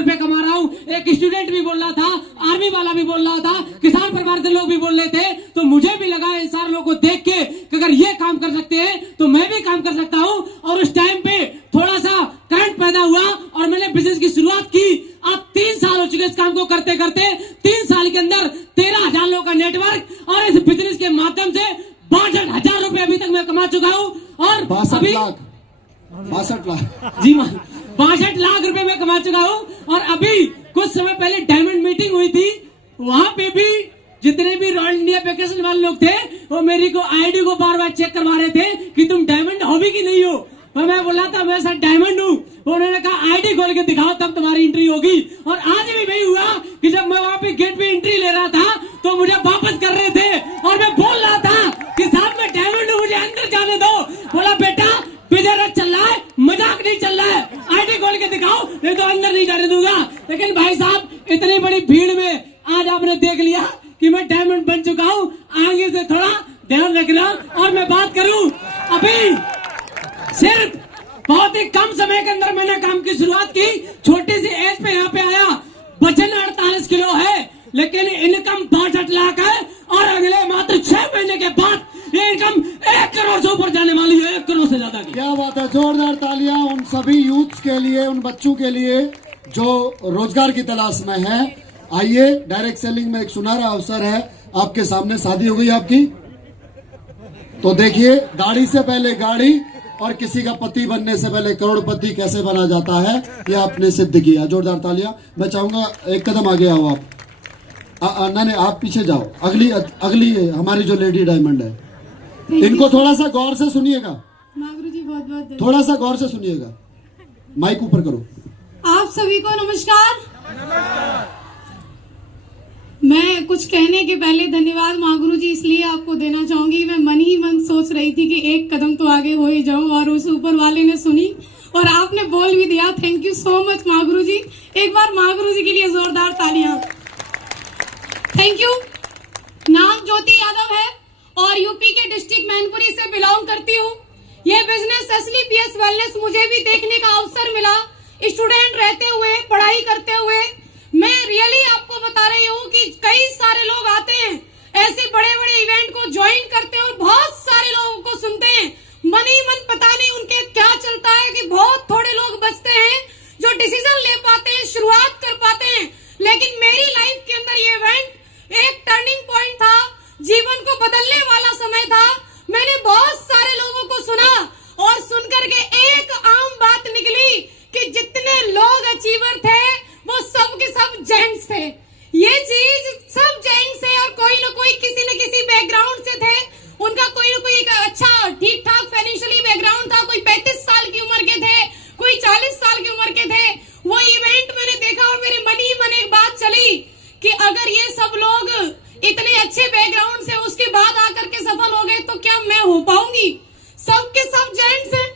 रुपए कमा रहा हूँ। एक स्टूडेंट भी बोल रहा था, आर्मी वाला भी बोल रहा था, किसान परिवार के लोग भी बोल रहे थे। तो मुझे भी लगा इन सारे लोगों को देख के कि अगर ये काम कर सकते हैं तो मैं भी काम कर सकता हूँ। और उस टाइम पे थोड़ा सा करंट पैदा हुआ और मैंने बिजनेस की शुरुआत की। अब 3 साल हो चुके इस काम को करते करते। 3 साल के अंदर 13,000 लोगों का नेटवर्क और इस बिजनेस के माध्यम से 62,000 रुपए अभी तक मैं कमा चुका हूँ। और 62 लाख जी 62 लाख रुपए मैं कमा चुका हूँ। और अभी कुछ समय पहले डायमंड मीटिंग हुई थी, वहां पे भी जितने भी रॉयल इंडिया पैकेज वाले लोग थे वो मेरी को आईडी को बार बार चेक करवा रहे थे कि तुम डायमंड हो भी कि नहीं हो। और मैं बोला था मैं सर डायमंड हूँ। उन्होंने कहा आईडी खोल के दिखाओ तब तुम्हारी एंट्री होगी। और आज भी वही हुआ कि जब मैं वहां पे गेट पे एंट्री ले रहा था तो मुझे वापस कर रहे थे और मैं बोल रहा था कि साहब मैं डायमंड हूँ, मुझे अंदर जाने दो। बोला बेटा बिजनेस चल रहा है, मजाक नहीं चल रहा है, आईडी खोल के दिखाओ नहीं तो अंदर नहीं जाने दूंगा। लेकिन भाई साहब इतनी बड़ी भीड़ में आज आपने देख लिया कि मैं डायमंड बन चुका हूँ। आगे से थोड़ा ध्यान रखना। और मैं बात करूं, अभी सिर्फ बहुत ही कम समय के अंदर मैंने काम की शुरुआत की। छोटी सी एज पे यहाँ पे आया। वजन 48 किलो है लेकिन इनकम 62 लाख है। और अगले मात्र 6 महीने के बाद ये इनकम 1 करोड़ से ऊपर जाने वाली है, 1 करोड़ से ज्यादा की। क्या बात है, जोरदार तालियां उन सभी यूथ के लिए, उन बच्चों के लिए जो रोजगार की तलाश में है। आइए, डायरेक्ट सेलिंग में एक सुनहरा अवसर है आपके सामने। शादी हो गई आपकी तो देखिए, गाड़ी से पहले गाड़ी और किसी का पति बनने से पहले करोड़पति कैसे बना जाता है, ये आपने सिद्ध किया। जोरदार तालियां। मैं चाहूंगा एक कदम आगे आओ आप। नहीं आप पीछे जाओ। अगली हमारी जो लेडी डायमंड है, इनको थोड़ा सा गौर से सुनिएगा। गुरुजी बहुत बहुत थोड़ा सा गौर से सुनिएगा। माइक ऊपर करो। आप सभी को नमस्कार। मैं कुछ कहने के पहले धन्यवाद महागुरु जी इसलिए आपको देना चाहूंगी। मैं मन ही मन सोच रही थी कि एक कदम तो आगे हो ही जाऊं और उस ऊपर वाले ने सुनी और आपने बोल भी दिया। Thank you so much Mahaguru जी। एक बार महागुरु जी के लिए जोरदार तालियां। Thank you. नाम ज्योति यादव है और यूपी के डिस्ट्रिक्ट मैनपुरी से बिलोंग करती हूँ। ये बिजनेस असली पीएस वेलनेस मुझे भी देखने का अवसर मिला। स्टूडेंट रहते हुए, पढ़ाई करते हुए मैं रियली आपको बता रही हूँ कि कई सारे लोग आते हैं, ऐसे बड़े बड़े इवेंट को ज्वाइन करते हैं और बहुत सारे लोगों को सुनते हैं। मन ही मन पता नहीं उनके क्या चलता है कि बहुत थोड़े लोग बचते हैं जो डिसीजन ले पाते हैं, शुरुआत कर पाते हैं। लेकिन मेरी लाइफ के अंदर ये इवेंट एक टर्निंग पॉइंट था, जीवन को बदलने वाला समय था। मैंने बहुत सारे लोगों को सुना और सुनकर के एक आम बात निकली कि जितने लोग अचीवर थे वो सब के सब जेंट्स थे। ये चीज सब जेंट्स है और कोई ना कोई किसी न किसी बैकग्राउंड से थे। उनका कोई ना कोई एक अच्छा ठीक ठाक फाइनेंशियली बैकग्राउंड था। कोई 35 साल की उम्र के थे, कोई 40 साल की उम्र के थे। वो इवेंट मैंने देखा और मेरे मन ही मन एक बात चली कि अगर ये सब लोग इतने अच्छे बैकग्राउंड से उसके बाद आकर के सफल हो गए तो क्या मैं हो पाऊंगी? सबके सब जेंट्स हैं।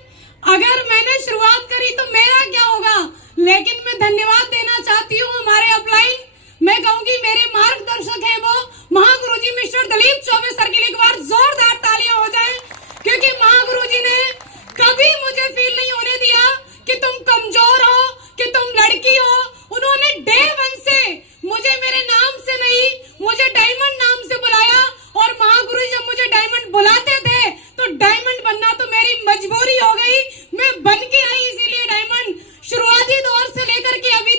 अगर मैंने शुरुआत करी तो मेरा क्या होगा? लेकिन मैं धन्यवाद देना चाहती हूँ हमारे अपलाइन। मैं कहूंगी मेरे मार्गदर्शक हैं वो महागुरु जी मिस्टर दलीप चौबे सर के लिए एक बार जोरदार तालियां हो जाएं, क्योंकि महागुरु जी ने कभी मुझे फील नहीं होने दिया कि तुम कमजोर हो, कि तुम लड़की हो। उन्होंने डे 1 से मुझे मेरे नाम से नहीं, मुझे डायमंड नाम से बुलाया। और महागुरु जी जब मुझे डायमंड बुलाते थे तो डायमंड बनना तो मेरी मजबूरी हो गई। मैं बन के आई, इसीलिए डायमंड शुरुआती दौर से लेकर के अभी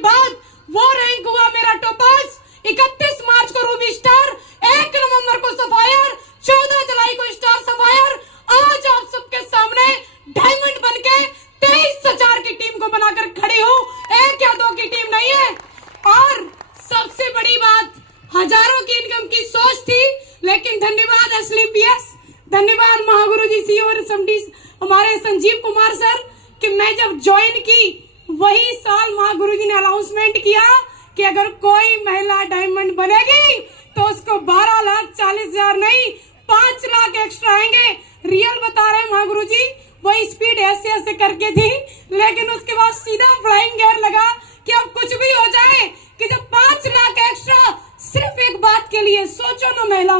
बाद वो रैंक हुआ मेरा टॉपर्स। 31 मार्च को रूबी स्टार, 1 नवंबर को सफायर, 14 जुलाई को स्टार सफायर। आज आप सबके सामने डायमंड बनके 23,000 की टीम को बनाकर खड़ी हूँ, 1 या 2 की टीम नहीं है। और सबसे बड़ी बात, हजारों की इनकम की सोच थी, लेकिन धन्यवाद एसलीपीएस, धन्यवाद महागुरु जी सी और एसएमडी हमारे संजीव कुमार सर, कि मैं जब ज्वाइन की वही साल महागुरु जी ने अनाउंसमेंट किया कि अगर कोई महिला डायमंड बनेगी तो उसको 12,40,000 नहीं 5 लाख एक्स्ट्रा आएंगे। रियल बता रहे महागुरु जी, वही स्पीड ऐसे ऐसे करके थी, लेकिन उसके बाद सीधा फ्लाइंग गियर लगा कि अब कुछ भी हो जाए कि जब 5 लाख एक्स्ट्रा सिर्फ एक बात के लिए, सोचो ना महिलाओं।